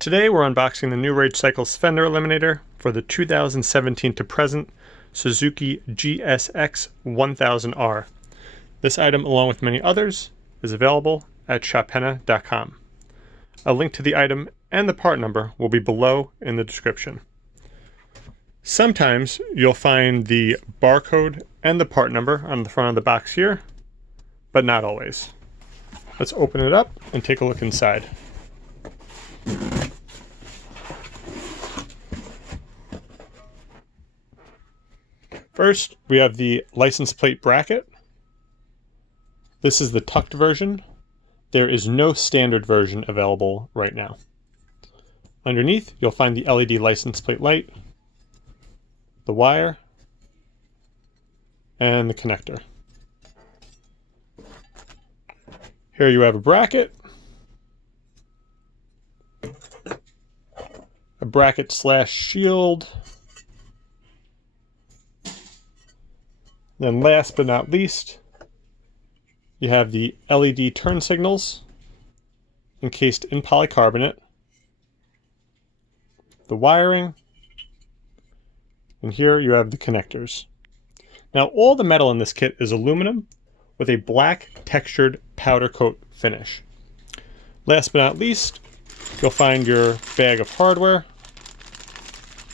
Today we're unboxing the new Rage Cycles Fender Eliminator for the 2017 to present Suzuki GSX-1000R. This item, along with many others, is available at shophenna.com. A link to the item and the part number will be below in the description. Sometimes you'll find the barcode and the part number on the front of the box here, but not always. Let's open it up and take a look inside. First, we have the license plate bracket. This is the tucked version. There is no standard version available right now. Underneath, you'll find the LED license plate light, the wire, and the connector. Here you have a bracket, a bracket slash shield. Then last but not least, you have the LED turn signals encased in polycarbonate, the wiring, and here you have the connectors. Now all the metal in this kit is aluminum with a black textured powder coat finish. Last but not least, you'll find your bag of hardware,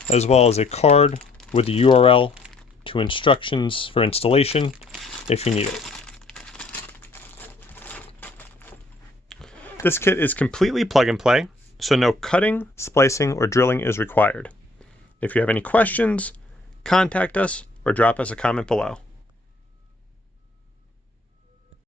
as well as a card with the URL to instructions for installation if you need it. This kit is completely plug and play, so no cutting, splicing, or drilling is required. If you have any questions, contact us or drop us a comment below.